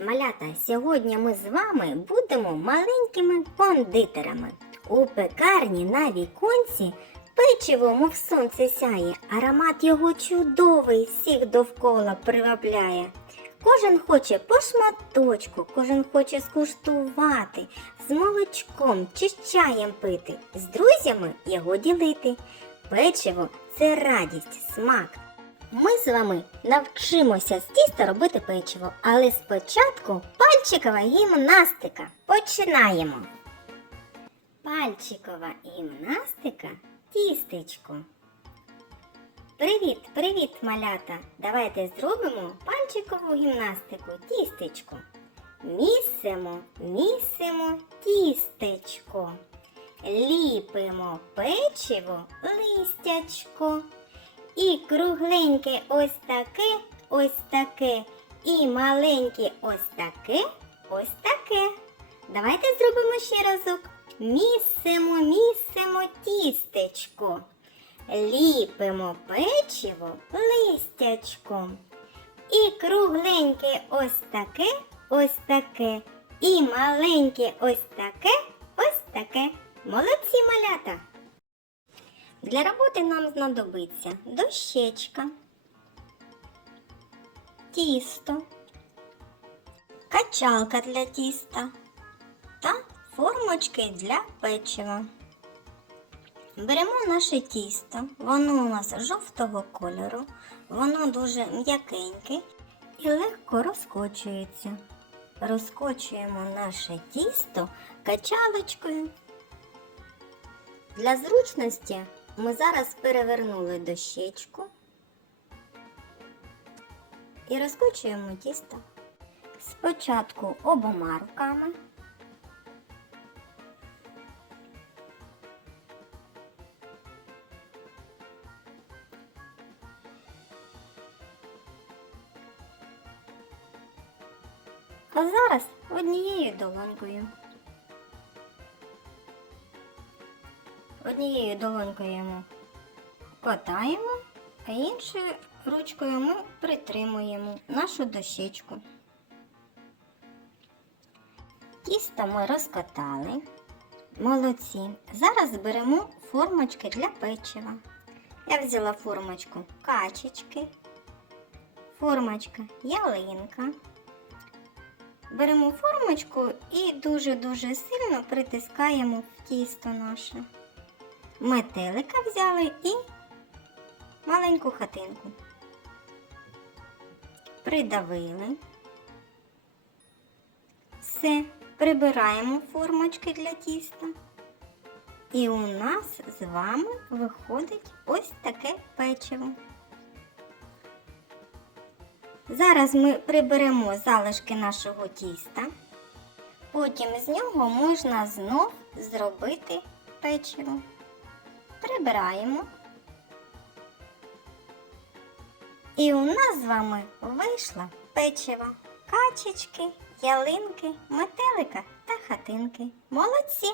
малята! Сьогодні ми з вами будемо маленькими кондитерами. У пекарні на віконці печиво, мов сонце сяє, аромат його чудовий, всіх довкола привабляє. Кожен хоче по шматочку, кожен хоче скуштувати, з молочком чи з чаєм пити, з друзями його ділити. Печиво це радість, смак. Ми з вами навчимося з тіста робити печиво, але спочатку пальчикова гімнастика. Починаємо. Пальчикова гімнастика тістечко. Привіт, привіт, малята! Давайте зробимо пальчикову гімнастику тістечко. Місимо, місимо тістечко. Ліпимо печиво листячко. І кругленьке ось таке, ось таке, і маленьке ось таке, ось таке. Давайте зробимо ще разок. Місимо, місимо тістечко. Ліпимо печиво листячком. І кругленьке ось таке, ось таке, і маленьке ось таке, ось таке. Молодці малята! Для роботи нам знадобиться дощечка, тісто, качалка для тіста та формочки для печива. Беремо наше тісто, воно у нас жовтого кольору, воно дуже м'якеньке і легко розкочується. Розкочуємо наше тісто качалочкою. Для зручності ми зараз перевернули дощечку і розкочуємо тісто. Спочатку обома руками. А зараз однією долонькою. Однією долонькою ми катаємо, а іншою ручкою ми притримуємо нашу дощечку. Тісто ми розкатали. Молодці. Зараз беремо формочки для печива. Я взяла формочку качечки, формочка ялинка. Беремо формочку і дуже-дуже сильно притискаємо в тісто наше. Метелика взяли і маленьку хатинку. Придавили. Все, прибираємо формочки для тіста. І у нас з вами виходить ось таке печиво. Зараз ми приберемо залишки нашого тіста. Потім з нього можна знов зробити печиво. Прибираємо. І у нас з вами вийшло печиво, качечки, ялинки, метелика та хатинки. Молодці!